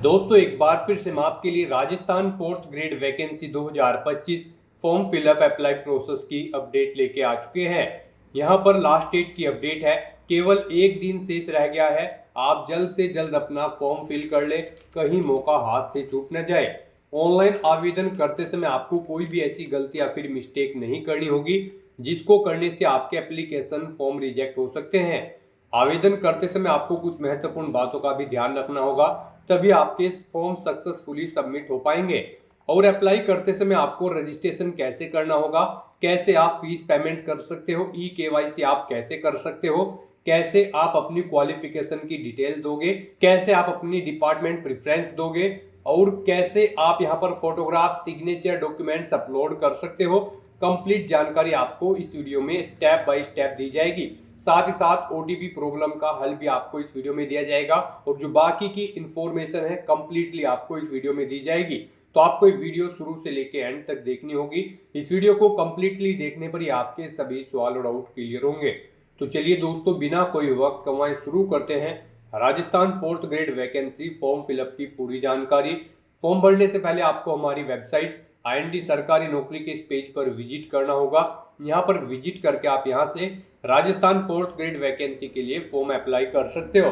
दोस्तों एक बार फिर से मैं आपके लिए Rajasthan fourth grade vacancy 2025 form fill up apply process की अपडेट लेके आ चुके हैं। यहां पर लास्ट डेट की अपडेट है, केवल एक दिन शेष रह गया है। आप जल्द से जल्द अपना फॉर्म फिल कर ले, कहीं मौका हाथ से छूट न जाए। ऑनलाइन आवेदन करते समय आपको कोई भी ऐसी गलती या फिर मिस्टेक नहीं करनी होगी जिसको करने से आपके एप्लीकेशन फॉर्म रिजेक्ट हो सकते हैं। आवेदन करते समय आपको कुछ महत्वपूर्ण बातों का भी ध्यान रखना होगा, तभी आपके फॉर्म सक्सेसफुली सबमिट हो पाएंगे। और अप्लाई करते समय आपको रजिस्ट्रेशन कैसे करना होगा, कैसे आप फीस पेमेंट कर सकते हो, केवाईसी आप कैसे कर सकते हो, कैसे आप अपनी क्वालिफिकेशन की डिटेल दोगे, कैसे आप अपनी डिपार्टमेंट प्रेफरेंस दोगे, और कैसे आप यहां पर फोटोग्राफ, सिग्नेचर, डॉक्यूमेंट्स अपलोड कर सकते हो। कंप्लीट जानकारी आपको इस वीडियो में स्टेप बाय स्टेप दी जाएगी। साथ ही साथ ओटीपी प्रॉब्लम का हल भी आपको इस वीडियो में दिया जाएगा, और जो बाकी की इंफॉर्मेशन है कंप्लीटली आपको इस वीडियो में दी जाएगी। तो आपको ये वीडियो शुरू से लेके एंड तक देखनी होगी। इस वीडियो को कंप्लीटली देखने पर ही आपके सभी सवाल और डाउट क्लियर होंगे। तो चलिए दोस्तों, बिना कोई वक्त गंवाए शुरू करते हैं Rajasthan fourth grade vacancy form fill up की पूरी जानकारी। फॉर्म भरने से पहले आपको हमारी वेबसाइट IND सरकारी नौकरी के इस पेज पर विजिट करना होगा। यहाँ पर विजिट करके आप यहाँ से राजस्थान फोर्थ ग्रेड वैकेंसी के लिए फॉर्म अप्लाई कर सकते हो।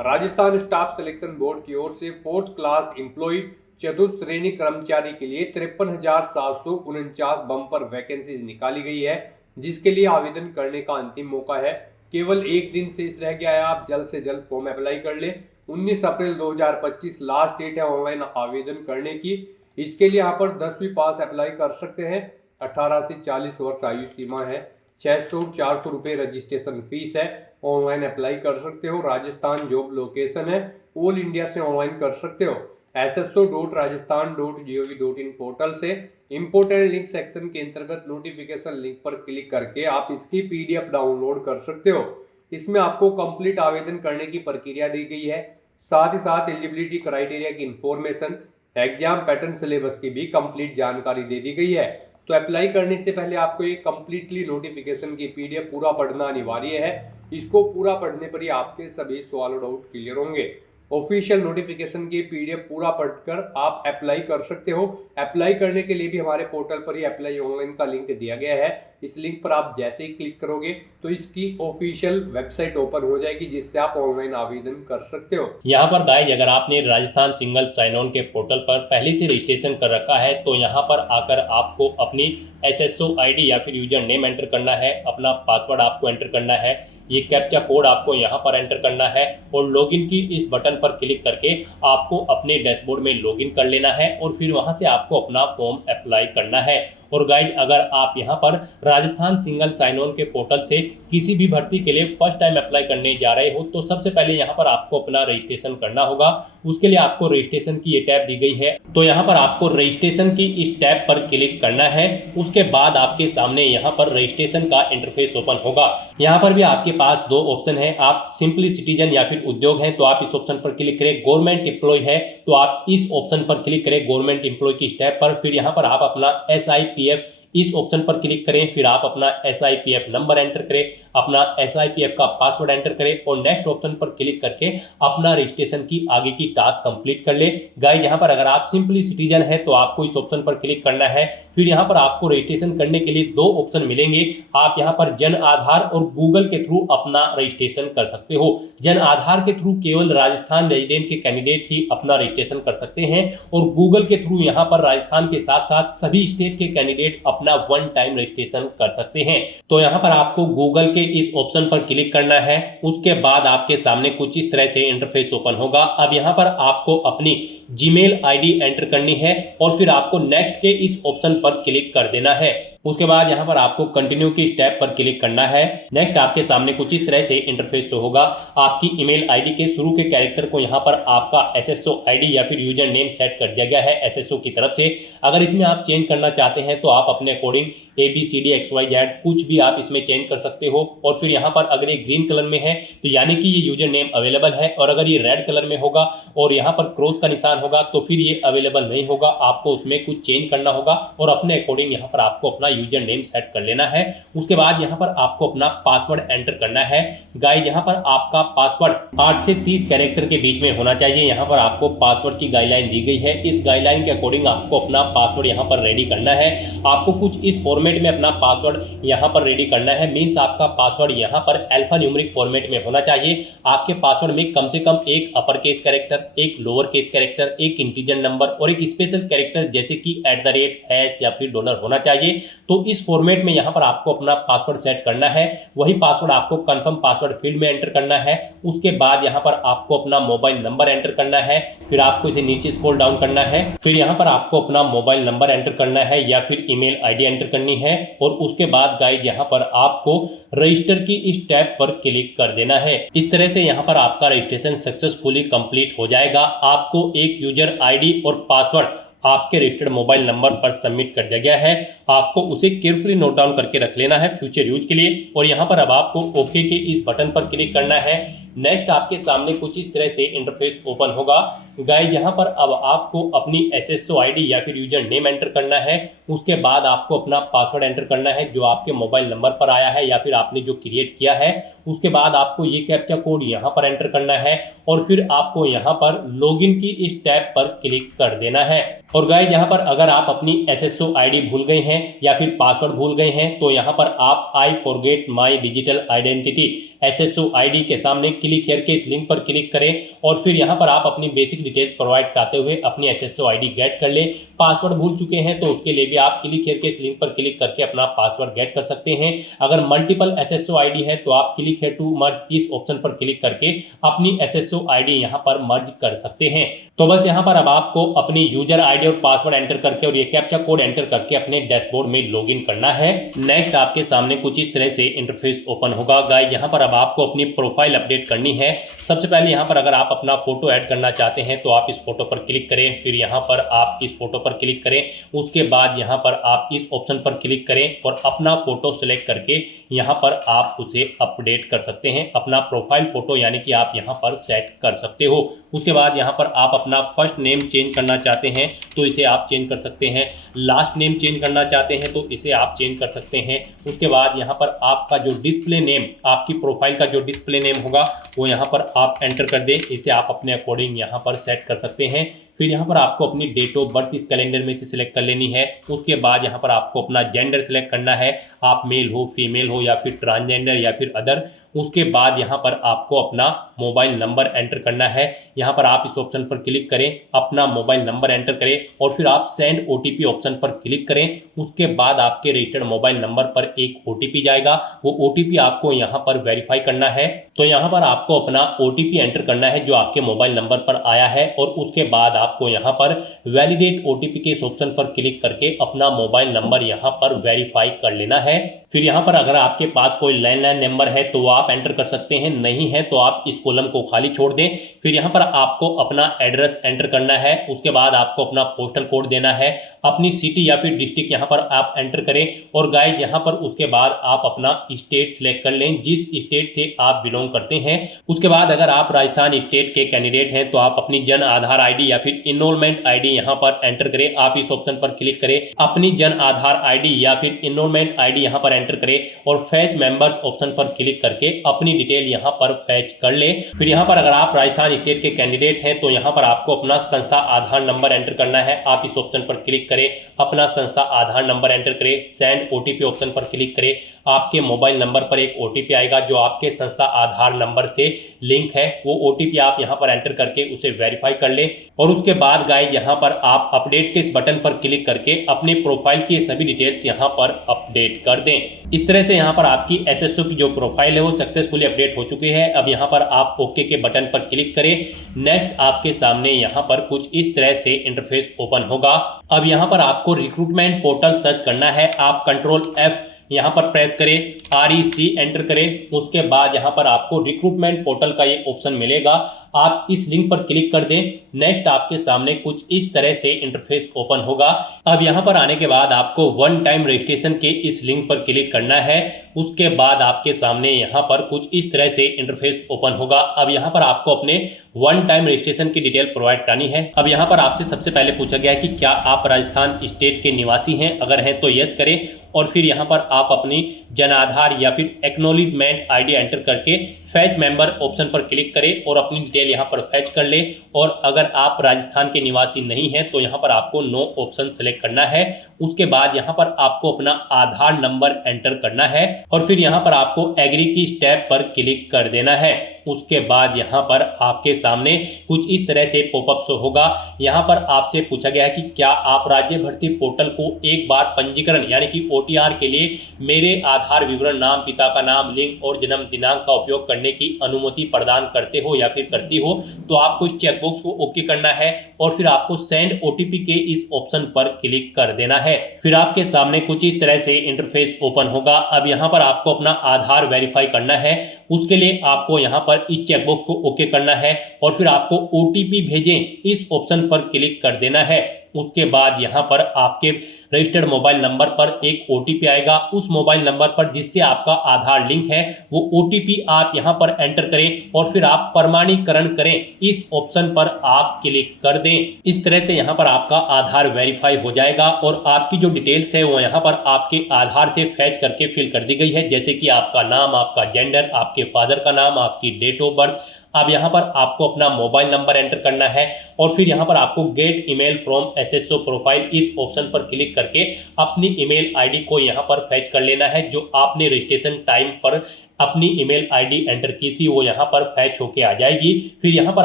राजस्थान स्टाफ सिलेक्शन बोर्ड की ओर से फोर्थ क्लास एम्प्लॉय चतुर्थ श्रेणी कर्मचारी के लिए 53,749 बम्पर वैकेंसीज निकाली गई है, जिसके लिए आवेदन करने का अंतिम मौका है। केवल एक दिन शेष रह गया है, आप जल्द से जल्द फॉर्म अप्लाई कर ले। 19 अप्रैल 2025 लास्ट डेट है ऑनलाइन आवेदन करने की। इसके लिए यहाँ पर 10वीं पास अप्लाई कर सकते हैं। 18 से 40 वर्ष आयु सीमा है। 600-400 रुपये रजिस्ट्रेशन फीस है। ऑनलाइन अप्लाई कर सकते हो। राजस्थान जॉब लोकेशन है, ऑल इंडिया से ऑनलाइन कर सकते हो। sso.rajasthan.gov.in पोर्टल से इंपोर्टेंट लिंक सेक्शन के अंतर्गत नोटिफिकेशन लिंक पर क्लिक करके आप इसकी PDF डाउनलोड कर सकते हो। इसमें आपको कंप्लीट आवेदन करने की प्रक्रिया दी गई है। साथ ही साथ एलिजिबिलिटी क्राइटेरिया की इंफॉर्मेशन, एग्जाम पैटर्न, सिलेबस की भी कंप्लीट जानकारी दे दी गई है। तो अप्लाई करने से पहले आपको ये कंप्लीटली नोटिफिकेशन की PDF पूरा पढ़ना अनिवार्य है। इसको पूरा पढ़ने पर ही आपके सभी सवाल और डाउट क्लियर होंगे। ऑफिशियल नोटिफिकेशन की PDF पूरा पढ़कर आप अप्लाई कर सकते हो। अप्लाई करने के लिए भी हमारे पोर्टल पर ही अप्लाई ऑनलाइन का लिंक दिया गया है। इस लिंक पर आप जैसे ही क्लिक करोगे तो इसकी ऑफिशियल वेबसाइट ओपन हो जाएगी, जिससे आप ऑनलाइन आवेदन कर सकते हो। यहाँ पर गाइज, अगर आपने राजस्थान सिंगल साइन ऑन के पोर्टल पर पहले से रजिस्ट्रेशन कर रखा है तो यहाँ पर आकर आपको अपनी SSO ID या फिर यूजर नेम एंटर करना है, अपना पासवर्ड आपको एंटर करना है, ये कैप्चा कोड आपको यहाँ पर एंटर करना है और लॉगिन की इस बटन पर क्लिक करके आपको अपने डैशबोर्ड में लॉगिन कर लेना है और फिर वहाँ से आपको अपना फॉर्म अप्लाई करना है। और गाइज, अगर आप यहाँ पर राजस्थान सिंगल साइन ऑन के पोर्टल से किसी भी भर्ती के लिए फर्स्ट टाइम अप्लाई करने जा रहे हो तो सबसे पहले यहाँ पर आपको अपना रजिस्ट्रेशन करना होगा। उसके लिए आपको रजिस्ट्रेशन की ये टैब दी गई है, तो यहाँ पर आपको रजिस्ट्रेशन की इस टैब पर क्लिक करना है। उसके बाद आपके सामने यहाँ पर रजिस्ट्रेशन का इंटरफेस ओपन होगा। यहाँ पर भी आपके पास दो ऑप्शन है, आप सिंपली सिटीजन या फिर उद्योग है तो आप इस ऑप्शन पर क्लिक करें, गवर्नमेंट एम्प्लॉय है तो आप इस ऑप्शन पर क्लिक करें गवर्नमेंट एम्प्लॉय की टैब पर। फिर यहाँ पर आप अपना SIPF इस ऑप्शन पर क्लिक करें, फिर आप अपना SIPF नंबर एंटर करें, अपना SIPF का पासवर्ड एंटर करें और नेक्स्ट ऑप्शन पर क्लिक करके अपना रजिस्ट्रेशन की आगे की टास्क कंप्लीट कर ले। गाइस, यहाँ पर अगर आप सिंपली सिटीजन है तो आपको इस ऑप्शन पर क्लिक करना है। फिर यहाँ पर आपको रजिस्ट्रेशन करने के लिए दो ऑप्शन मिलेंगे। आप यहाँ पर जन आधार और गूगल के थ्रू अपना रजिस्ट्रेशन कर सकते हो। जन आधार के थ्रू केवल राजस्थान रेजिडेंट के कैंडिडेट ही अपना रजिस्ट्रेशन कर सकते हैं और गूगल के थ्रू यहाँ पर राजस्थान के साथ साथ सभी स्टेट के कैंडिडेट अपना वन टाइम रजिस्ट्रेशन कर सकते हैं। तो यहाँ पर आपको गूगल के इस ऑप्शन पर क्लिक करना है। उसके बाद आपके सामने कुछ इस तरह से इंटरफेस ओपन होगा। अब यहाँ पर आपको अपनी जीमेल ID एंटर करनी है और फिर आपको नेक्स्ट के इस ऑप्शन पर क्लिक कर देना है। उसके बाद यहाँ पर आपको कंटिन्यू की स्टेप पर क्लिक करना है। नेक्स्ट आपके सामने कुछ इस तरह से इंटरफेस शो होगा। आपकी ईमेल ID के शुरू के कैरेक्टर को यहाँ पर आपका SSO ID या फिर यूजर नेम सेट कर दिया गया है SSO की तरफ से। अगर इसमें आप चेंज करना चाहते हैं तो आप अपने अकॉर्डिंग ABCDXYZ कुछ भी आप इसमें चेंज कर सकते हो। और फिर यहाँ पर अगर ये ग्रीन कलर में है तो यानी कि ये यूजर नेम अवेलेबल है, और अगर ये रेड कलर में होगा और यहाँ पर क्रॉस का निशान होगा तो फिर ये अवेलेबल नहीं होगा। आपको उसमें कुछ चेंज करना होगा और अपने अकॉर्डिंग यहाँ पर आपको अपना यूजर नेम सेट कर लेना है। उसके बाद यहाँ पर आपको अपना पासवर्ड एंटर करना है। गाइस यहाँ पर आपका पासवर्ड 8 से 30 कैरेक्टर के बीच में होना चाहिए। यहाँ पर आपको पासवर्ड की गाइडलाइन दी गई है। इस गाइडलाइन के अकॉर्डिंग आपको अपना पासवर्ड यहाँ पर रेडी करना है। आपको कुछ इस फॉर्मेट में अपना पासवर्ड यहाँ पर रेडी करना है। मीन्स आपका पासवर्ड यहाँ पर अल्फा न्यूमेरिक फॉर्मेट में होना चाहिए। आपके पासवर्ड में कम से कम एक अपर केस कैरेक्टर, एक लोअर केस कैरेक्टर, एक इंटीजर नंबर और एक स्पेशल कैरेक्टर जैसे कि @ या फिर डॉलर होना चाहिए। तो इस फॉर्मेट में यहाँ पर आपको अपना पासवर्ड सेट करना है। वही पासवर्ड आपको कंफर्म पासवर्ड फील्ड में एंटर करना है। उसके बाद यहाँ पर आपको अपना मोबाइल नंबर एंटर करना है। फिर आपको इसे नीचे स्क्रॉल डाउन करना है। फिर यहाँ पर आपको अपना मोबाइल नंबर एंटर करना है या फिर ईमेल आईडी एंटर करनी है। और उसके बाद गाइस यहाँ पर आपको रजिस्टर की इस टैब पर क्लिक कर देना है। इस तरह से यहाँ पर आपका रजिस्ट्रेशन सक्सेसफुली कंप्लीट हो जाएगा। आपको एक यूजर आईडी और पासवर्ड आपके रजिस्टर्ड मोबाइल नंबर पर सबमिट कर दिया गया है। आपको उसे केयरफुली नोट डाउन करके रख लेना है फ्यूचर यूज के लिए। और यहाँ पर अब आपको ओके के इस बटन पर क्लिक करना है। नेक्स्ट आपके सामने कुछ इस तरह से इंटरफेस ओपन होगा। गाइस यहाँ पर अब आपको अपनी SSO ID या फिर यूजर नेम एंटर करना है। उसके बाद आपको अपना पासवर्ड एंटर करना है जो आपके मोबाइल नंबर पर आया है या फिर आपने जो क्रिएट किया है। उसके बाद आपको ये कैप्चा कोड यहाँ पर एंटर करना है और फिर आपको यहाँ पर लॉगिन की इस टैब पर क्लिक कर देना है। और गाइस यहाँ पर अगर आप अपनी SSO ID भूल गए हैं या फिर पासवर्ड भूल गए हैं तो यहाँ पर आप I forget my digital identity SSO ID के सामने क्लिक हियर के इस लिंक पर क्लिक करें और फिर यहाँ पर आप अपनी बेसिक डिटेल्स प्रोवाइड कराते हुए अपनी SSO ID गेट कर लें। पासवर्ड भूल चुके हैं तो उसके लिए भी आप क्लिक हियर के इस लिंक पर क्लिक करके अपना पासवर्ड गेट कर सकते हैं। अगर मल्टीपल SSO ID है तो आप क्लिक हियर टू मर्ज इस ऑप्शन पर क्लिक करके अपनी SSO ID यहाँ पर मर्ज कर सकते हैं। तो बस यहाँ पर अब आपको अपनी यूजर आईडी और पासवर्ड एंटर करके और ये कैप्चा कोड एंटर करके अपने डैशबोर्ड में लॉगिन करना है। नेक्स्ट आपके सामने कुछ इस तरह से इंटरफेस ओपन होगा। गाइस यहाँ पर अब आपको अपनी प्रोफाइल अपडेट करनी है। सबसे पहले यहाँ पर अगर आप अपना फोटो ऐड करना चाहते हैं तो आप इस फोटो पर क्लिक करें। फिर यहाँ पर आप इस फोटो पर क्लिक करें। उसके बाद यहाँ पर आप इस ऑप्शन पर क्लिक करें और अपना फोटो सेलेक्ट करके यहाँ पर आप उसे अपडेट कर सकते हैं। अपना प्रोफाइल फोटो यानी कि आप यहाँ पर सेट कर सकते हो। उसके बाद यहाँ पर आप अपना फर्स्ट नेम चेंज करना चाहते हैं तो इसे आप चेंज कर सकते हैं। लास्ट नेम चेंज करना चाहते हैं तो इसे आप चेंज कर सकते हैं। उसके बाद यहाँ पर आपका जो डिस्प्ले नेम, आपकी प्रोफाइल का जो डिस्प्ले नेम होगा वो यहाँ पर आप एंटर कर दें। इसे आप अपने अकॉर्डिंग यहाँ पर सेट कर सकते हैं। फिर यहाँ पर आपको अपनी डेट ऑफ बर्थ इस कैलेंडर में से सिलेक्ट कर लेनी है। उसके बाद यहाँ पर आपको अपना जेंडर सिलेक्ट करना है, आप मेल हो, फीमेल हो या फिर ट्रांसजेंडर या फिर अदर। उसके बाद यहाँ पर आपको अपना मोबाइल नंबर एंटर करना है। यहाँ पर आप इस ऑप्शन पर क्लिक करें, अपना मोबाइल नंबर एंटर करें और फिर आप सेंड OTP ऑप्शन पर क्लिक करें। उसके बाद आपके रजिस्टर्ड मोबाइल नंबर पर एक OTP जाएगा। वो OTP आपको यहाँ पर वेरीफाई करना है। तो यहाँ पर आपको अपना OTP एंटर करना है जो आपके मोबाइल नंबर पर आया है और उसके बाद आपको यहाँ पर वैलिडेट OTP के इस ऑप्शन पर क्लिक करके अपना मोबाइल नंबर यहाँ पर वेरीफाई कर लेना है। फिर यहाँ पर अगर आपके पास कोई लैंडलाइन नंबर है तो आप एंटर कर सकते हैं, नहीं है तो आप इस कॉलम को खाली छोड़ दें। फिर यहाँ पर आपको अपना एड्रेस एंटर करना है। उसके बाद आपको अपना पोस्टल कोड देना है, अपनी सिटी या फिर डिस्ट्रिक्ट यहाँ पर आप एंटर करें। और गाइस यहाँ पर उसके बाद आप अपना स्टेट सिलेक्ट कर लें, जिस स्टेट से आप बिलोंग करते हैं। उसके बाद अगर आप राजस्थान स्टेट के कैंडिडेट हैं तो आप अपनी जन आधार ID या फिर इनरोलमेंट ID यहाँ पर एंटर करें। आप इस ऑप्शन पर क्लिक करें, अपनी जन आधार ID या फिर इनरोलमेंट ID यहाँ पर एंटर करें और फैच मेंबर्स ऑप्शन पर क्लिक करके अपनी डिटेल यहाँ पर फैच कर ले। फिर यहाँ पर अगर आप राजस्थान स्टेट के कैंडिडेट हैं तो यहाँ पर आपको अपना संस्था आधार नंबर एंटर करना है। आप इस ऑप्शन पर क्लिक करें, अपना संस्था आधार नंबर एंटर करें, सेंड OTP ऑप्शन पर क्लिक करें। आपके मोबाइल नंबर पर एक OTP आएगा जो आपके संस्था आधार नंबर से लिंक है। वो OTP आप यहाँ पर एंटर करके उसे वेरीफाई कर ले। और उसके बाद गाइस यहाँ पर आप अपडेट के इस बटन पर क्लिक करके अपनी प्रोफाइल की सभी डिटेल्स यहाँ पर अपडेट कर दें। इस तरह से यहाँ पर आपकी SSO की जो प्रोफाइल है वो सक्सेसफुली अपडेट हो चुकी है। अब यहाँ पर आप ओके के बटन पर क्लिक करें। नेक्स्ट आपके सामने यहाँ पर कुछ इस तरह से इंटरफेस ओपन होगा। अब यहाँ पर आपको रिक्रूटमेंट पोर्टल सर्च करना है। आप कंट्रोल F यहाँ पर प्रेस करें, REC एंटर करें। उसके बाद यहाँ पर आपको रिक्रूटमेंट पोर्टल का ये ऑप्शन मिलेगा, आप इस लिंक पर क्लिक कर दें। नेक्स्ट आपके सामने कुछ इस तरह से इंटरफेस ओपन होगा। अब यहाँ पर आने के बाद आपको वन टाइम रजिस्ट्रेशन के इस लिंक पर क्लिक करना है। उसके बाद आपके सामने यहाँ पर कुछ इस तरह से इंटरफेस ओपन होगा। अब यहाँ पर आपको अपने वन टाइम रजिस्ट्रेशन की डिटेल प्रोवाइड करानी है। अब यहाँ पर आपसे सबसे पहले पूछा गया है कि क्या आप राजस्थान स्टेट के निवासी हैं, अगर हैं तो यस करें और फिर यहाँ पर आप अपनी जन आधार या फिर एक्नॉलेजमेंट आईडी एंटर करके फैच मेंबर ऑप्शन पर क्लिक करें और अपनी डिटेल यहाँ पर फैच कर लें। और अगर आप राजस्थान के निवासी नहीं हैं तो यहाँ पर आपको नो ऑप्शन सेलेक्ट करना है। उसके बाद यहाँ पर आपको अपना आधार नंबर एंटर करना है और फिर यहाँ पर आपको एग्री की स्टेप पर क्लिक कर देना है। उसके बाद यहाँ पर आपके सामने कुछ इस तरह से पॉपअप शो होगा। यहाँ पर आपसे पूछा गया है कि क्या आप राज्य भर्ती पोर्टल को एक बार पंजीकरण यानी कि OTR के लिए मेरे आधार विवरण, नाम, पिता का नाम, लिंग और जन्म दिनांक का उपयोग करने की अनुमति प्रदान करते हो या फिर करती हो। तो आपको इस चेकबॉक्स को ओके करना है और फिर आपको सेंड OTP के इस ऑप्शन पर क्लिक कर देना है। फिर आपके सामने कुछ इस तरह से इंटरफेस ओपन होगा। अब यहाँ पर आपको अपना आधार वेरीफाई करना है। उसके लिए आपको यहाँ पर इस चेकबॉक्स को ओके करना है और फिर आपको OTP भेजें इस ऑप्शन पर क्लिक कर देना है। उसके बाद यहाँ पर आपके रजिस्टर्ड मोबाइल नंबर पर एक OTP आएगा। उस मोबाइल नंबर पर जिससे आपका आधार लिंक है वो OTP आप यहाँ पर एंटर करें और फिर आप प्रमाणीकरण करें इस ऑप्शन पर आप क्लिक कर दें। इस तरह से यहाँ पर आपका आधार वेरीफाई हो जाएगा और आपकी जो डिटेल्स है वो यहाँ पर आपके आधार से फैच करके फिल कर दी गई है, जैसे कि आपका नाम, आपका जेंडर, आपके फादर का नाम, आपकी डेट ऑफ बर्थ। अब यहाँ पर आपको अपना मोबाइल नंबर एंटर करना है और फिर यहाँ पर आपको gate email from SSO profile इस ऑप्शन पर क्लिक करके अपनी ईमेल आईडी को यहाँ पर फैच कर लेना है। जो आपने रजिस्ट्रेशन टाइम पर अपनी ईमेल आईडी एंटर की थी वो यहाँ पर फैच होके आ जाएगी। फिर यहाँ पर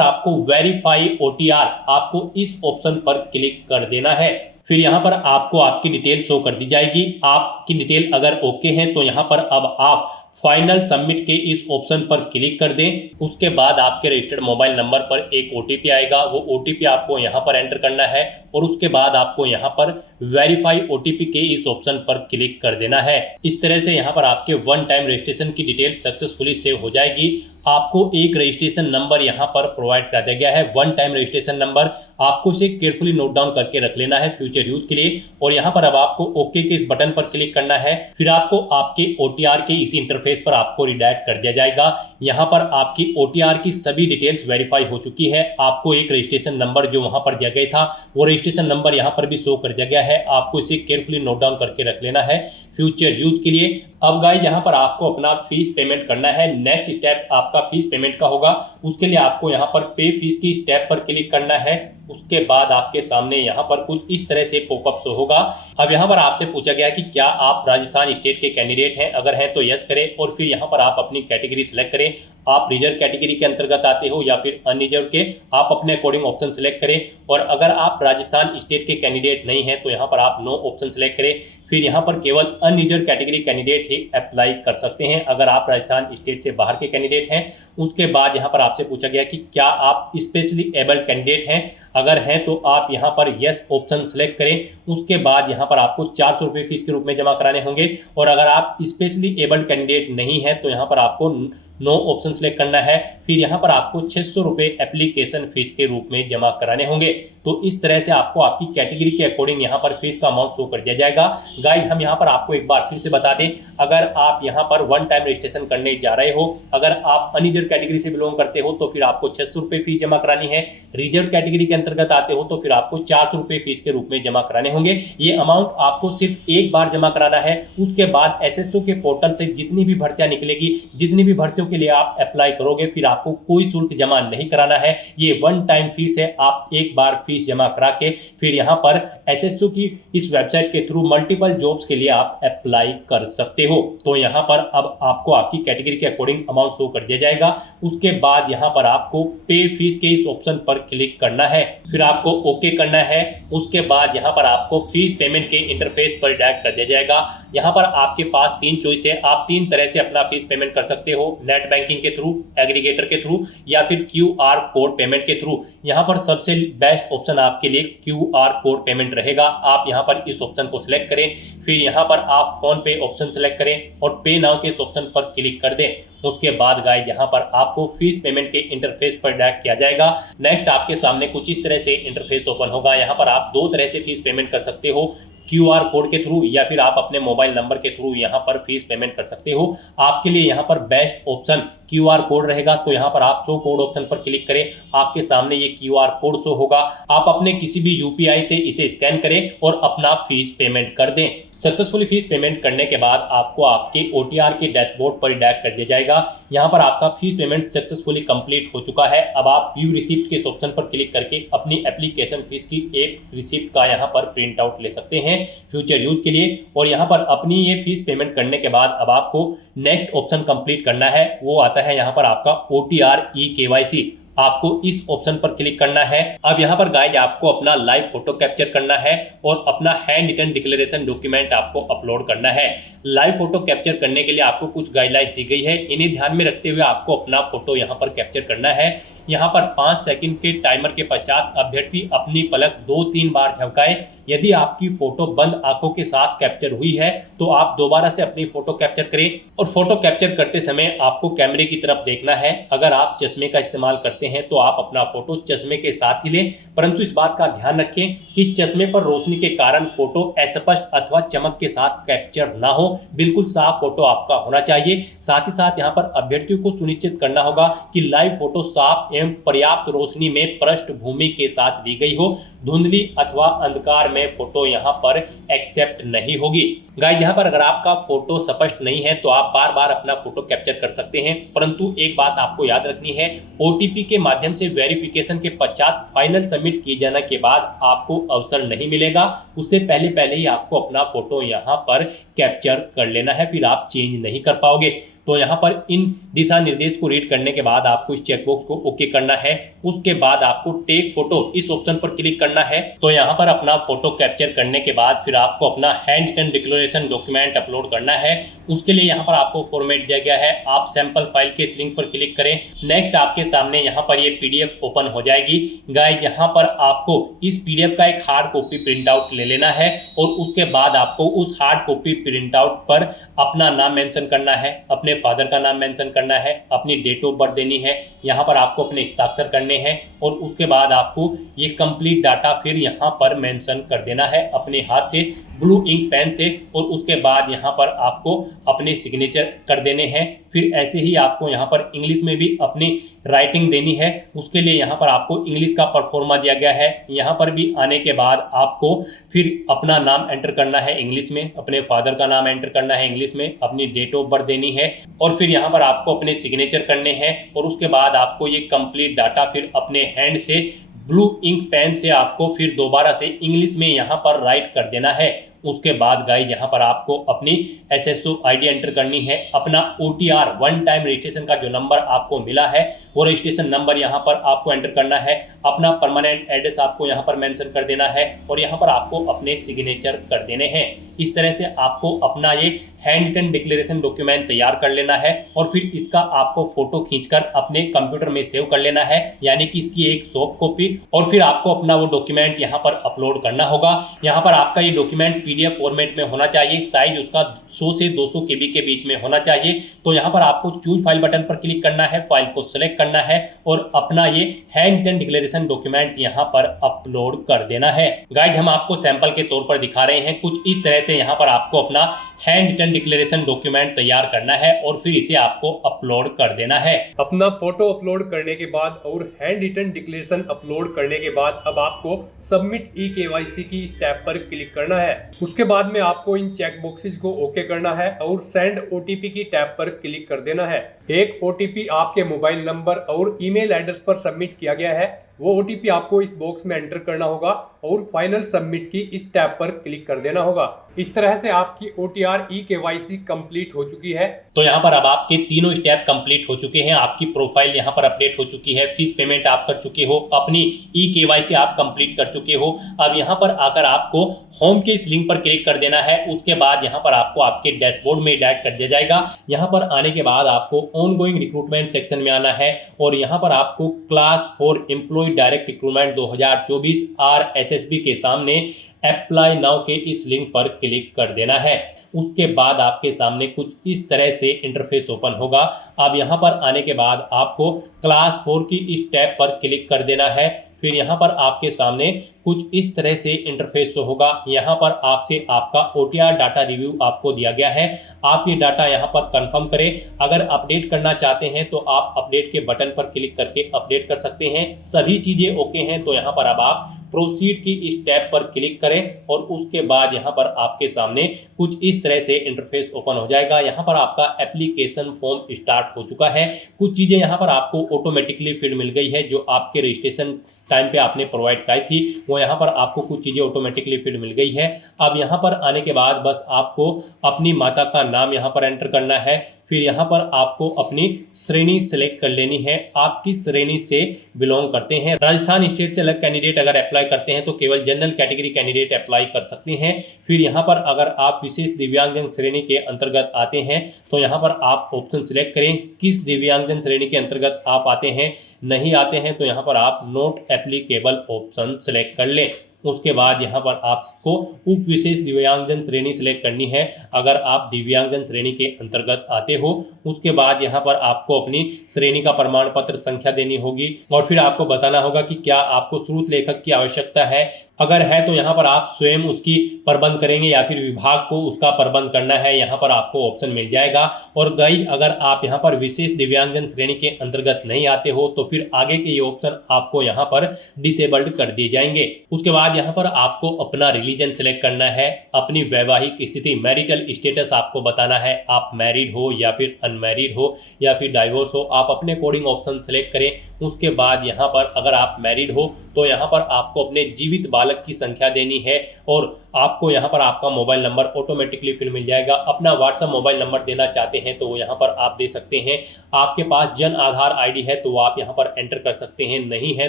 आपको वेरीफाई OTR आपको इस ऑप्शन पर क्लिक कर देना है। फिर यहाँ पर आपको आपकी डिटेल शो कर दी जाएगी। आपकी डिटेल अगर ओके है तो यहाँ पर अब आप फाइनल सबमिट के इस ऑप्शन पर क्लिक कर दें। उसके बाद आपके रजिस्टर्ड मोबाइल नंबर पर एक OTP आएगा। वो OTP आपको यहाँ पर एंटर करना है और उसके बाद आपको यहाँ पर वेरीफाई OTP के इस ऑप्शन पर क्लिक कर देना है। इस तरह से यहाँ पर आपके वन टाइम रजिस्ट्रेशन की डिटेल सक्सेसफुली सेव हो जाएगी। आपको एक रजिस्ट्रेशन नंबर यहाँ पर प्रोवाइड कर दिया गया है, वन टाइम रजिस्ट्रेशन नंबर। आपको इसे केयरफुली नोट डाउन करके रख लेना है फ्यूचर यूज के लिए। और यहाँ पर अब आपको ओके के इस बटन पर क्लिक करना है। फिर आपको आपके OTR के इसी इंटरफेस पर आपको रिडायरेक्ट कर दिया जाएगा। यहाँ पर आपकी OTR की सभी डिटेल्स वेरीफाई हो चुकी है। आपको एक रजिस्ट्रेशन नंबर जो वहां पर दिया गया था वो रजिस्ट्रेशन नंबर यहाँ पर भी शो कर दिया गया है। आपको इसे केयरफुली नोट डाउन करके रख लेना है फ्यूचर यूज के लिए। अब गाइस यहाँ पर आपको अपना फीस पेमेंट करना है। नेक्स्ट स्टेप आपका फीस पेमेंट का होगा। उसके लिए आपको यहाँ पर पे फीस की स्टेप पर क्लिक करना है। उसके बाद आपके सामने यहाँ पर कुछ इस तरह से पॉपअप शो होगा। अब यहाँ पर आपसे पूछा गया कि क्या आप राजस्थान स्टेट के कैंडिडेट हैं, अगर हैं तो यस करें और फिर यहाँ पर आप अपनी कैटेगरी सिलेक्ट करें। आप रिजर्व कैटेगरी के अंतर्गत आते हो या फिर अनरिजर्व के, आप अपने अकॉर्डिंग ऑप्शन सेलेक्ट करें। और अगर आप राजस्थान स्टेट के कैंडिडेट नहीं हैं तो यहाँ पर आप नो ऑप्शन सेलेक्ट करें। फिर यहाँ पर केवल अनरिजर्व कैटेगरी कैंडिडेट ही अप्लाई कर सकते हैं अगर आप राजस्थान स्टेट से बाहर के कैंडिडेट हैं। उसके बाद यहाँ पर आपसे पूछा गया कि क्या आप स्पेशली एबल्ड कैंडिडेट हैं, अगर हैं तो आप यहाँ पर यस ऑप्शन सेलेक्ट करें। उसके बाद यहाँ पर आपको 400 रुपये फीस के रूप में जमा कराने होंगे। और अगर आप स्पेशली एबल्ड कैंडिडेट नहीं हैं तो यहाँ पर आपको नो ऑप्शन सेलेक्ट करना है। फिर यहाँ पर आपको 600 रुपये एप्लीकेशन फीस के रूप में जमा कराने होंगे। तो इस तरह से आपको आपकी कैटेगरी के अकॉर्डिंग यहाँ पर फीस का अमाउंट शो कर दिया जाएगा। गाइस हम यहाँ पर आपको एक बार फिर से बता दें, अगर आप यहाँ पर वन टाइम रजिस्ट्रेशन करने जा रहे हो, अगर आप अनरिजर्व कैटेगरी से बिलोंग करते हो तो फिर आपको 600 रुपये फीस जमा करानी है। रिजर्व कैटेगरी के अंतर्गत आते हो तो फिर आपको 400 रुपये फीस के रूप में जमा कराने होंगे। ये अमाउंट आपको सिर्फ एक बार जमा कराना है। उसके बाद SSO के पोर्टल से जितनी भी भर्तियां निकलेगी, जितनी भी भर्तियों के लिए आप अप्लाई करोगे, फिर आपको कोई शुल्क जमा नहीं कराना है। ये वन टाइम फीस है। आप एक बार फीस जमा करा के फिर यहाँ पर SSO की इस वेबसाइट के थ्रू मल्टीपल जॉब्स के लिए आप अप्लाई कर सकते हो। तो यहाँ पर अब आपको आपकी कैटेगरी के अकॉर्डिंग अमाउंट शो कर दिया जाएगा। उसके बाद यहाँ पर आपको पे फीस के इस ऑप्शन पर क्लिक करना है। फिर आपको ओके करना है। उसके बाद यहाँ पर आपको फीस पेमेंट के इंटरफेस पर डायरेक्ट कर दिया जाएगा। यहाँ पर आपके पास 3 चॉइस है। आप 3 तरह से अपना फीस पेमेंट कर सकते हो, नेट बैंकिंग के थ्रू, एग्रीगेटर के थ्रू या फिर QR कोड पेमेंट के थ्रू। यहाँ पर सबसे बेस्ट ऑप्शन आपके लिए QR कोड पेमेंट रहेगा। आप यहाँ पर इस ऑप्शन को सिलेक्ट करें। फिर यहाँ पर आप फोन पे ऑप्शन सिलेक्ट करें और पे नाउ के इस ऑप्शन पर क्लिक कर दें। उसके बाद गाइस यहाँ पर आपको फीस पेमेंट के इंटरफेस पर डायरेक्ट किया जाएगा। नेक्स्ट आपके सामने कुछ इस तरह से इंटरफेस ओपन होगा। यहाँ पर आप 2 तरह से फीस पेमेंट कर सकते हो, QR कोड के थ्रू या फिर आप अपने मोबाइल नंबर के थ्रू यहाँ पर फीस पेमेंट कर सकते हो। आपके लिए यहाँ पर बेस्ट ऑप्शन QR कोड रहेगा, तो यहाँ पर आप शो कोड ऑप्शन पर क्लिक करें, आपके सामने ये QR कोड शो होगा। आप अपने किसी भी UPI से इसे स्कैन करें और अपना फीस पेमेंट कर दें। सक्सेसफुली फीस पेमेंट करने के बाद आपको आपके OTR के डैशबोर्ड पर डायरेक्ट कर दिया जाएगा। यहाँ पर आपका फीस पेमेंट सक्सेसफुली कंप्लीट हो चुका है। अब आप व्यू रिसिप्ट के ऑप्शन पर क्लिक करके अपनी एप्लीकेशन फीस की एक रिसिप्ट का यहाँ पर प्रिंट आउट ले सकते हैं फ्यूचर यूज के लिए। और यहाँ पर अपनी ये फीस पेमेंट करने के बाद अब आपको नेक्स्ट ऑप्शन कंप्लीट करना है, वो आता है यहाँ पर आपका OTR eKYC। आपको इस ऑप्शन पर क्लिक करना है। अब यहाँ पर गाइज आपको अपना लाइव फोटो कैप्चर करना है और अपना हैंड रिटन डिक्लेरेशन डॉक्यूमेंट आपको अपलोड करना है। लाइव फोटो कैप्चर करने के लिए आपको कुछ गाइडलाइंस दी गई है, इन्हें ध्यान में रखते हुए आपको अपना फोटो यहाँ पर कैप्चर करना है। यहाँ पर 5 सेकंड के टाइमर के पश्चात अभ्यर्थी अपनी पलक 2-3 बार झपकाए। यदि आपकी फोटो बंद आंखों के साथ कैप्चर हुई है तो आप दोबारा से अपनी फोटो कैप्चर करें और फोटो कैप्चर करते समय आपको कैमरे की तरफ देखना है। अगर आप चश्मे का इस्तेमाल करते हैं तो आप अपना फोटो चश्मे के साथ ही लें, परंतु इस बात का ध्यान रखें कि चश्मे पर रोशनी के कारण फोटो अस्पष्ट अथवा चमक के साथ कैप्चर ना हो। बिल्कुल साफ फोटो आपका होना चाहिए। साथ ही साथ यहाँ पर अभ्यर्थियों को सुनिश्चित करना होगा कि लाइव फोटो साफ एवं पर्याप्त रोशनी में पृष्ठभूमि के साथ ली गई हो। धुंधली अथवा अंधकार में फोटो यहाँ पर एक्सेप्ट नहीं होगी। गाइस यहाँ पर अगर आपका फोटो स्पष्ट नहीं है तो आप बार बार अपना फोटो कैप्चर कर सकते हैं, परंतु एक बात आपको याद रखनी है, OTP के माध्यम से वेरिफिकेशन के पश्चात फाइनल सबमिट किए जाने के बाद आपको अवसर नहीं मिलेगा। उससे पहले ही आपको अपना फोटो यहाँ पर कैप्चर कर लेना है, फिर आप चेंज नहीं कर पाओगे। तो यहाँ पर इन दिशा निर्देश को रीड करने के बाद आपको इस चेकबॉक्स को ओके करना है। उसके बाद आपको टेक फोटो इस ऑप्शन पर क्लिक करना है। तो यहाँ पर अपना फोटो कैप्चर करने के बाद फिर आपको अपना hand written declaration document upload करना है। उसके लिए यहाँ पर आपको फॉर्मेट दिया गया है, आप सैंपल फाइल के इस लिंक पर क्लिक करें। नेक्स्ट आपके सामने यहाँ पर ये PDF ओपन हो जाएगी। गाइस यहाँ पर आपको इस PDF का एक हार्ड कॉपी प्रिंट आउट ले लेना है और उसके बाद आपको उस हार्ड कॉपी प्रिंट आउट पर अपना नाम मेंशन करना है, अपने फादर का नाम मेंशन करना है, अपनी डेट ऑफ बर्थ देनी है, यहाँ पर आपको अपने हस्ताक्षर करने हैं और उसके बाद आपको ये कंप्लीट डाटा फिर यहाँ पर मेंशन कर देना है अपने हाथ से ब्लू इंक पेन से। और उसके बाद यहाँ पर आपको अपने सिग्नेचर कर देने हैं। फिर ऐसे ही आपको यहाँ पर इंग्लिश में भी अपनी राइटिंग देनी है। उसके लिए यहाँ पर आपको इंग्लिश का परफॉर्मा दिया गया है। यहाँ पर भी आने के बाद आपको फिर अपना नाम एंटर करना है इंग्लिश में, अपने फादर का नाम एंटर करना है इंग्लिश में, अपनी डेट ऑफ बर्थ देनी है और फिर यहाँ पर आपको अपने सिग्नेचर करने हैं। और उसके बाद आपको ये कंप्लीट डाटा फिर अपने हैंड से ब्लू इंक पेन से आपको फिर दोबारा से इंग्लिश में यहाँ पर राइट कर देना है। उसके बाद गाइस यहाँ पर आपको अपनी SSO ID एंटर करनी है, अपना OTR वन टाइम रजिस्ट्रेशन का जो नंबर आपको मिला है वो रजिस्ट्रेशन नंबर यहाँ पर आपको एंटर करना है, अपना परमानेंट एड्रेस आपको यहाँ पर मेंशन कर देना है और यहाँ पर आपको अपने सिग्नेचर कर देने हैं। इस तरह से आपको अपना ये हैंड रिटन डिक्लेरेशन डॉक्यूमेंट तैयार कर लेना है और फिर इसका आपको फोटो खींचकर अपने कंप्यूटर में सेव कर लेना है, यानी कि इसकी एक सॉफ्ट कॉपी। और फिर आपको अपना वो डॉक्यूमेंट यहाँ पर अपलोड करना होगा। यहाँ पर आपका ये डॉक्यूमेंट PDF फॉर्मेट में होना चाहिए, साइज उसका 100 से 200 KB के बीच में होना चाहिए। तो यहाँ पर आपको चूज फाइल बटन पर क्लिक करना है, फाइल को सिलेक्ट करना है और अपना ये हैंड रिटन डिक्लेरेशन डॉक्यूमेंट यहाँ पर अपलोड कर देना है। गाइस हम आपको सैंपल के तौर पर दिखा रहे हैं, कुछ इस तरह से यहाँ पर आपको अपना हैंड रिटन डिक्लेरेशन डॉक्यूमेंट तैयार करना है और फिर इसे आपको अपलोड कर देना है। अपना फोटो अपलोड करने के बाद और हैंड रिटन डिक्लेरेशन अपलोड करने के बाद अब आपको सबमिट eKYC की इस टैब पर क्लिक करना है। उसके बाद में आपको इन चेक बॉक्सेस को ओके करना है और सेंड OTP की टैब पर क्लिक कर देना है। एक OTP आपके मोबाइल नंबर और ईमेल एड्रेस पर सबमिट किया गया है, वो OTP आपको इस बॉक्स में एंटर करना होगा और फाइनल सबमिट की इस टैब पर क्लिक कर देना होगा। इस तरह से आपकी OTR eKYC कंप्लीट हो चुकी है। तो यहाँ पर अब आपके तीनों स्टेप कंप्लीट हो चुके हैं, आपकी प्रोफाइल यहाँ पर अपडेट हो चुकी है, फीस पेमेंट आप कर चुके हो, अपनी eKYC आप कंप्लीट कर चुके हो। अब यहाँ पर आकर आपको होम के इस लिंक पर क्लिक कर देना है। उसके बाद यहाँ पर आपको आपके डैशबोर्ड में डायरेक्ट कर दिया जाएगा। यहाँ पर आने के बाद आपको ऑनगोइंग रिक्रूटमेंट सेक्शन में आना है और यहाँ पर आपको class 4 employ direct recruitment 2024 RSSB के सामने अप्लाई नाउ के इस लिंक पर क्लिक कर देना है। उसके बाद आपके सामने कुछ इस तरह से इंटरफेस ओपन होगा। अब यहाँ पर आने के बाद आपको क्लास 4 की इस टैब पर क्लिक कर देना है। फिर यहाँ पर आपके सामने कुछ इस तरह से इंटरफेस शो होगा। यहाँ पर आपसे आपका OTR डाटा रिव्यू आपको दिया गया है। आप ये डाटा यहाँ पर कंफर्म करें। अगर अपडेट करना चाहते हैं तो आप अपडेट के बटन पर क्लिक करके अपडेट कर सकते हैं। सभी चीज़ें ओके हैं तो यहाँ पर अब आप प्रोसीड की इस टैब पर क्लिक करें और उसके बाद यहाँ पर आपके सामने कुछ इस तरह से इंटरफेस ओपन हो जाएगा। यहाँ पर आपका एप्लीकेशन फॉर्म स्टार्ट हो चुका है। कुछ चीज़ें यहाँ पर आपको ऑटोमेटिकली फीड मिल गई है जो आपके रजिस्ट्रेशन टाइम पे आपने प्रोवाइड कराई थी, वो यहाँ पर आपको कुछ चीज़ें ऑटोमेटिकली फीड मिल गई है। अब यहाँ पर आने के बाद बस आपको अपनी माता का नाम यहाँ पर एंटर करना है। फिर यहाँ पर आपको अपनी श्रेणी सेलेक्ट कर लेनी है। आप किस श्रेणी से बिलोंग करते हैं। राजस्थान स्टेट से अलग कैंडिडेट अगर अप्लाई करते हैं तो केवल जनरल कैटेगरी कैंडिडेट अप्लाई कर सकते हैं। फिर यहाँ पर अगर आप विशेष दिव्यांगजन श्रेणी के अंतर्गत आते हैं तो यहाँ पर आप ऑप्शन सिलेक्ट करें किस दिव्यांगजन श्रेणी के अंतर्गत आप आते हैं। नहीं आते हैं तो यहाँ पर आप नॉट एप्लीकेबल ऑप्शन सेलेक्ट कर लें। उसके बाद यहाँ पर आपको उप विशेष दिव्यांगजन श्रेणी सिलेक्ट करनी है अगर आप दिव्यांगजन श्रेणी के अंतर्गत आते हो। उसके बाद यहाँ पर आपको अपनी श्रेणी का प्रमाण पत्र संख्या देनी होगी और फिर आपको बताना होगा कि क्या आपको स्रोत लेखक की आवश्यकता है। अगर है तो यहाँ पर आप स्वयं उसकी प्रबंध करेंगे या फिर विभाग को उसका प्रबंध करना है, यहाँ पर आपको ऑप्शन मिल जाएगा। और गाइस अगर आप यहाँ पर विशेष दिव्यांगजन श्रेणी के अंतर्गत नहीं आते हो तो फिर आगे के ये ऑप्शन आपको यहाँ पर डिसेबल्ड कर दिए जाएंगे। उसके बाद यहाँ पर आपको अपना रिलीजन सेलेक्ट करना है, अपनी वैवाहिक स्थिति मैरिटल स्टेटस आपको बताना है, आप मैरिड हो या फिर अनमैरिड हो या फिर डाइवोर्स हो, आप अपने अकॉर्डिंग ऑप्शन सेलेक्ट करें। उसके बाद यहाँ पर अगर आप मैरिड हो तो यहाँ पर आपको अपने जीवित बालक की संख्या देनी है और आपको यहाँ पर आपका मोबाइल नंबर ऑटोमेटिकली फिर मिल जाएगा। अपना व्हाट्सएप मोबाइल नंबर देना चाहते हैं तो वो यहाँ पर आप दे सकते हैं। आपके पास जन आधार ID है तो वो आप यहाँ पर एंटर कर सकते हैं, नहीं है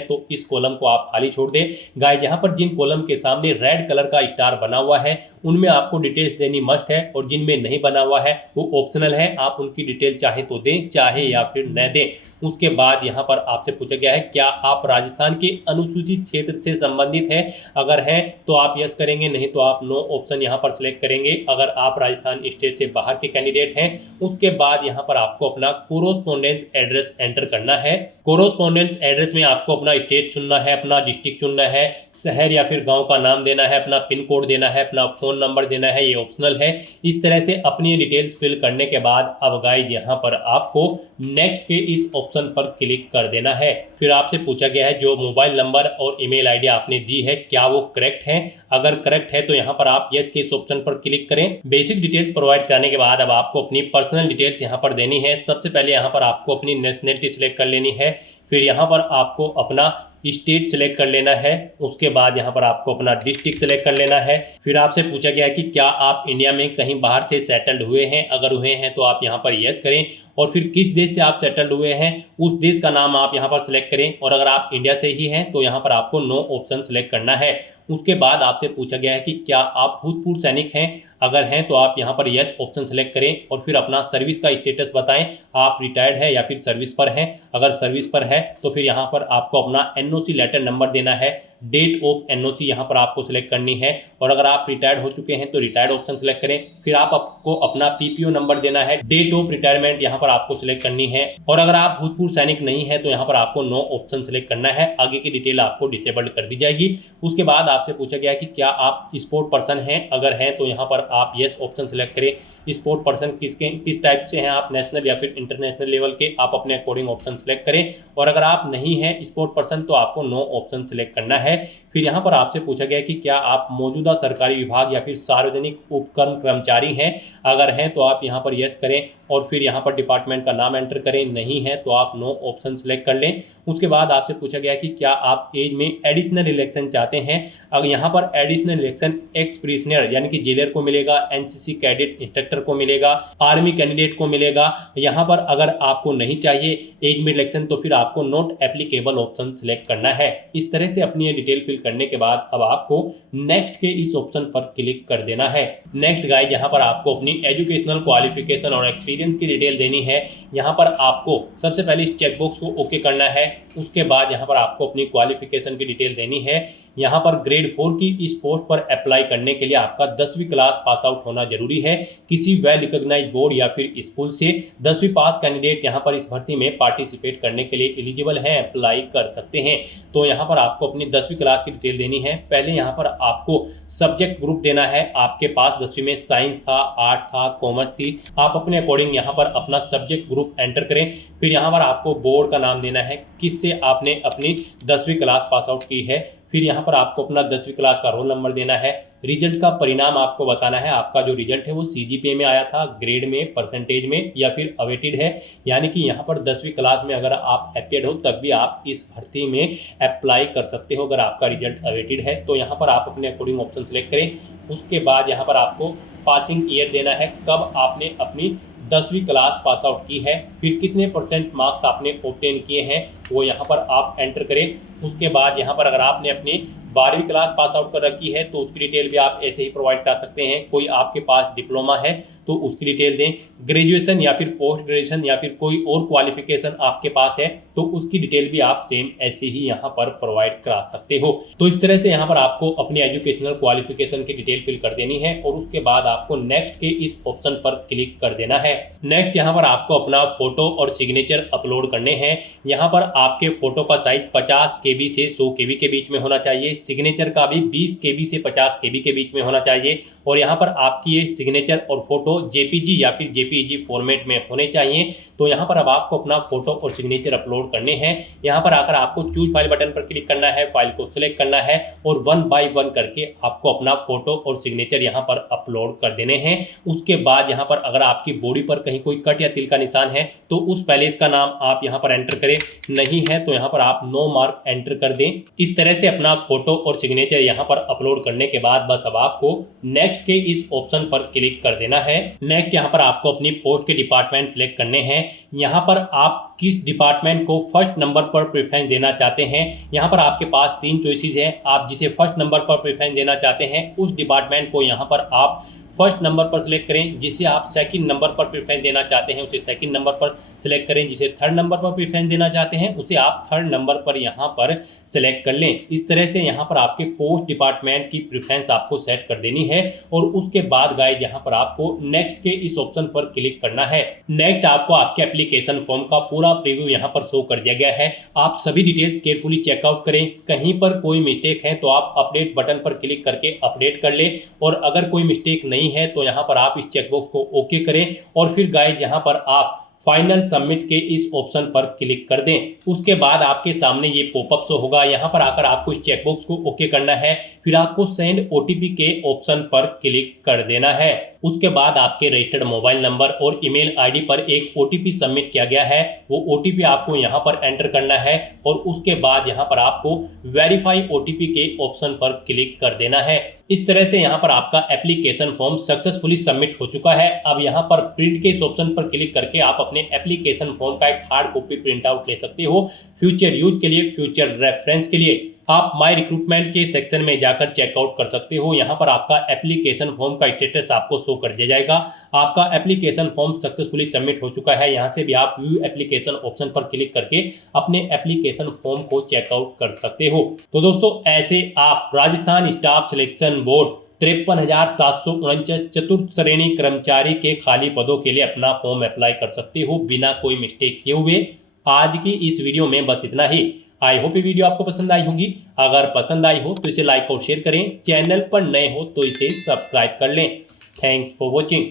तो इस कॉलम को आप खाली छोड़ दें। गाइस यहाँ पर जिन कॉलम के सामने रेड कलर का स्टार बना हुआ है उनमें आपको डिटेल्स देनी मस्ट है और जिनमें नहीं बना हुआ है वो ऑप्शनल है। आप उनकी डिटेल चाहे तो दें चाहे या फिर न दें। उसके बाद यहाँ पर आपसे पूछा गया है क्या आप राजस्थान के अनुसूचित क्षेत्र से संबंधित हैं। अगर हैं तो आप यस करेंगे, नहीं तो आप नो ऑप्शन यहाँ पर सिलेक्ट करेंगे। अगर आप राजस्थान स्टेट से बाहर के कैंडिडेट हैं उसके बाद यहाँ पर आपको अपना कोरोस्पोंडेंस एड्रेस एंटर करना है। कोरोस्पोंडेंस एड्रेस में आपको अपना स्टेट चुनना है, अपना डिस्ट्रिक्ट चुनना है, शहर या फिर गाँव का नाम देना है, अपना पिन कोड देना है, अपना फ़ोन नंबर देना है, ये ऑप्शनल है। इस तरह से अपनी डिटेल्स फिल करने के बाद अब गाइस यहाँ पर आपको नेक्स्ट के इस ऑप्शन पर क्लिक कर देना है। फिर आपसे पूछा गया है जो मोबाइल नंबर और ईमेल आईडी आपने दी है क्या वो करेक्ट है। अगर करेक्ट है तो यहाँ पर आप यस के इस ऑप्शन पर क्लिक करें। बेसिक डिटेल्स प्रोवाइड कराने के बाद अब आपको अपनी पर्सनल डिटेल्स यहाँ पर देनी है। सबसे पहले यहाँ पर आपको अपनी नेशनलिटी सिलेक्ट कर लेनी है। फिर यहाँ पर आपको अपना स्टेट सेलेक्ट कर लेना है। उसके बाद यहाँ पर आपको अपना डिस्ट्रिक्ट सेलेक्ट कर लेना है। फिर आपसे पूछा गया है कि क्या आप इंडिया में कहीं बाहर से सेटल्ड हुए हैं। अगर हुए हैं तो आप यहाँ पर यस करें और फिर किस देश से आप सेटल्ड हुए हैं उस देश का नाम आप यहाँ पर सिलेक्ट करें और अगर आप इंडिया से ही हैं तो यहाँ पर आपको नो ऑप्शन सिलेक्ट करना है। उसके बाद आपसे पूछा गया है कि क्या आप भूतपूर्व सैनिक हैं। अगर हैं तो आप यहाँ पर यस ऑप्शन सेलेक्ट करें और फिर अपना सर्विस का स्टेटस बताएं, आप रिटायर्ड है या फिर सर्विस पर हैं। अगर सर्विस पर है तो फिर यहाँ पर आपको अपना NOC लेटर नंबर देना है, डेट ऑफ NOC यहाँ पर आपको सिलेक्ट करनी है और अगर आप रिटायर्ड हो चुके हैं तो रिटायर्ड ऑप्शन सिलेक्ट करें। फिर आपको अपना PPO नंबर देना है, डेट ऑफ रिटायरमेंट यहाँ पर आपको सिलेक्ट करनी है और अगर आप भूतपूर्व सैनिक नहीं है तो यहाँ पर आपको नो ऑप्शन सिलेक्ट करना है। आगे की डिटेल आपको डिसेबल्ड कर दी जाएगी। उसके बाद आपसे पूछा गया कि क्या आप स्पोर्ट पर्सन हैं। अगर हैं तो यहाँ पर आप यस ऑप्शन सिलेक्ट करें। स्पोर्ट पर्सन किस टाइप से हैं आप, नेशनल या फिर इंटरनेशनल लेवल के, आप अपने अकॉर्डिंग ऑप्शन सेलेक्ट करें और अगर आप नहीं हैं स्पोर्ट पर्सन तो आपको नो ऑप्शन सेलेक्ट करना है। फिर यहाँ पर आपसे पूछा गया कि क्या आप मौजूदा सरकारी विभाग या फिर सार्वजनिक उपक्रम कर्मचारी हैं। अगर हैं तो आप यहाँ पर यस करें और फिर यहाँ पर डिपार्टमेंट का नाम एंटर करें, नहीं है तो आप नो ऑप्शन सेलेक्ट कर लें। उसके बाद आपसे पूछा गया कि क्या आप एज में एडिशनल इलेक्शन चाहते हैं। अगर यहाँ पर एडिशनल इलेक्शन एक्स प्रिजनर यानी कि जेलर को मिलेगा, NCC कैडेट इंस्ट्रक्टर को मिलेगा, आर्मी कैंडिडेट को मिलेगा। यहाँ पर अगर आपको नहीं चाहिए एज में इलेक्शन तो फिर आपको नॉट एप्लीकेबल ऑप्शन सेलेक्ट करना है। इस तरह से अपनी डिटेल फिल करने के बाद अब आपको नेक्स्ट के इस ऑप्शन पर क्लिक कर देना है। नेक्स्ट गाइस यहाँ पर आपको अपनी एजुकेशनल क्वालिफिकेशन और एक्सपीरियंस की डिटेल देनी है। यहाँ पर आपको सबसे पहले इस चेकबॉक्स को ओके करना है। उसके बाद यहाँ पर आपको अपनी क्वालिफिकेशन की डिटेल देनी है। यहाँ पर ग्रेड 4 की इस पोस्ट पर अप्लाई करने के लिए आपका 10वीं क्लास पास आउट होना जरूरी है। किसी वेल रिकॉग्नाइज्ड बोर्ड या फिर स्कूल से 10वीं पास कैंडिडेट यहाँ पर इस भर्ती में पार्टिसिपेट करने के लिए एलिजिबल हैं, अप्लाई कर सकते हैं। तो यहाँ पर आपको अपनी 10वीं क्लास की डिटेल देनी है। पहले यहाँ पर आपको सब्जेक्ट ग्रुप देना है। आपके पास 10वीं में साइंस था, आर्ट था, कॉमर्स थी, आप अपने अकॉर्डिंग यहाँ पर अपना सब्जेक्ट ग्रुप एंटर करें। फिर यहाँ पर आपको बोर्ड का नाम देना है, किससे आपने अपनी 10वीं क्लास पास आउट की है। फिर यहाँ पर आपको अपना 10वीं क्लास का रोल नंबर देना है। रिजल्ट का परिणाम आपको बताना है, आपका जो रिजल्ट है वो सीजीपीए में आया था, ग्रेड में, परसेंटेज में या फिर अवेटेड है। यानी कि यहाँ पर 10वीं क्लास में अगर आप अपियर्ड हो तब भी आप इस भर्ती में अप्लाई कर सकते हो अगर आपका रिजल्ट अवेटेड है। तो यहाँ पर आप अपने अकॉर्डिंग ऑप्शन सेलेक्ट करें। उसके बाद यहाँ पर आपको पासिंग ईयर देना है, कब आपने अपनी 10वीं क्लास पास आउट की है, फिर कितने % मार्क्स आपने ऑब्टेन किए हैं वो यहाँ पर आप एंटर करें। उसके बाद यहाँ पर अगर आपने अपनी 12वीं क्लास पास आउट कर रखी है तो उसकी डिटेल भी आप ऐसे ही प्रोवाइड कर सकते हैं। कोई आपके पास डिप्लोमा है तो उसकी डिटेल दें। ग्रेजुएशन या फिर पोस्ट ग्रेजुएशन या फिर कोई और क्वालिफिकेशन आपके पास है तो उसकी डिटेल भी आप सेम ऐसे ही यहाँ पर प्रोवाइड करा सकते हो। तो इस तरह से यहाँ पर आपको अपनी एजुकेशनल क्वालिफिकेशन की डिटेल फिल कर देनी है और उसके बाद आपको नेक्स्ट के इस ऑप्शन पर क्लिक कर देना है। नेक्स्ट यहाँ पर आपको अपना फोटो और सिग्नेचर अपलोड करने हैं। यहाँ पर आपके फोटो का साइज 50 KB से 100 KB के बीच में होना चाहिए। सिग्नेचर का भी 20 KB से 50 KB के बीच में होना चाहिए। और यहाँ पर आपकी ये सिग्नेचर और फोटो JPG या फिर JPEG फॉर्मेट में होने चाहिए। तो यहाँ पर अब आपको अपना फोटो और सिग्नेचर अपलोड करने हैं। यहाँ पर आकर आपको चूज फाइल बटन पर क्लिक करना है, फाइल को सिलेक्ट करना है और 1 बाय 1 करके आपको अपना फोटो और सिग्नेचर यहाँ पर अपलोड कर देने हैं। उसके बाद यहाँ पर अगर आपकी बॉडी पर कहीं कोई कट या तिल का निशान है तो उस पैलेस का नाम आप यहाँ पर एंटर करें, नहीं है तो यहाँ पर आप नो मार्क एंटर कर दें। इस तरह से अपना फोटो और सिग्नेचर यहाँ पर अपलोड करने के बाद बस अब आपको नेक्स्ट के इस ऑप्शन पर क्लिक कर देना है। नेक्स्ट यहाँ पर आपको अपनी पोस्ट के डिपार्टमेंट सिलेक्ट करने हैं। यहाँ पर आप किस डिपार्टमेंट को फर्स्ट नंबर पर प्रेफरेंस देना चाहते हैं। यहाँ पर आपके पास 3 चॉइसेस हैं। आप जिसे फर्स्ट नंबर पर प्रेफरेंस देना चाहते हैं उस डिपार्टमेंट को यहाँ पर आप फर्स्ट नंबर पर सिलेक्ट करें। जिसे आप सेकंड नंबर पर प्रेफरेंस देना चाहते हैं उसे सेकंड नंबर पर सिलेक्ट करें। जिसे थर्ड नंबर पर प्रेफरेंस देना चाहते हैं उसे आप थर्ड नंबर पर यहाँ पर सिलेक्ट कर लें। इस तरह से यहाँ पर आपके पोस्ट डिपार्टमेंट की प्रेफरेंस आपको सेट कर देनी है और उसके बाद गाइस यहाँ पर आपको नेक्स्ट के इस ऑप्शन पर क्लिक करना है। नेक्स्ट आपको आपके एप्लीकेशन फॉर्म का पूरा प्रीव्यू यहाँ पर शो कर दिया गया है। आप सभी डिटेल्स केयरफुली चेकआउट करें। कहीं पर कोई मिस्टेक है तो आप अपडेट बटन पर क्लिक करके अपडेट कर लें और अगर कोई मिस्टेक नहीं है तो यहाँ पर आप इस चेकबॉक्स को ओके करें और फिर गाइस यहाँ पर आप फाइनल सबमिट के इस ऑप्शन पर क्लिक कर दें। उसके बाद आपके सामने ये पॉपअप शो होगा। यहाँ पर आकर आपको इस चेकबॉक्स को ओके करना है। फिर आपको सेंड OTP के ऑप्शन पर क्लिक कर देना है। उसके बाद आपके रजिस्टर्ड मोबाइल नंबर और ईमेल आईडी पर एक OTP सबमिट किया गया है। वो OTP आपको यहाँ पर एंटर करना है और उसके बाद यहाँ पर आपको वेरीफाई OTP के ऑप्शन पर क्लिक कर देना है। इस तरह से यहाँ पर आपका एप्लीकेशन फॉर्म सक्सेसफुली सबमिट हो चुका है। अब यहाँ पर प्रिंट के इस ऑप्शन पर क्लिक करके आप अपने एप्लीकेशन फॉर्म का एक हार्ड कॉपी प्रिंट आउट ले सकते हो। फ्यूचर यूज के लिए, फ्यूचर रेफरेंस के लिए आप माय रिक्रूटमेंट के सेक्शन में जाकर चेकआउट कर सकते हो। यहाँ पर आपका एप्लीकेशन फॉर्म का स्टेटस आपको शो कर दिया जाएगा। आपका एप्लीकेशन फॉर्म सक्सेसफुली सबमिट हो चुका है। यहाँ से भी आप व्यू एप्लीकेशन ऑप्शन पर क्लिक करके अपने एप्लीकेशन फॉर्म को चेकआउट कर सकते हो। तो दोस्तों ऐसे आप राजस्थान स्टाफ सिलेक्शन बोर्ड 53,749 चतुर्थ श्रेणी कर्मचारी के खाली पदों के लिए अपना फॉर्म अप्लाई कर सकते हो बिना कोई मिस्टेक किए हुए। आज की इस वीडियो में बस इतना ही। आई होप ये वीडियो आपको पसंद आई होगी। अगर पसंद आई हो तो इसे लाइक और शेयर करें। चैनल पर नए हो तो इसे सब्सक्राइब कर लें। Thanks for watching.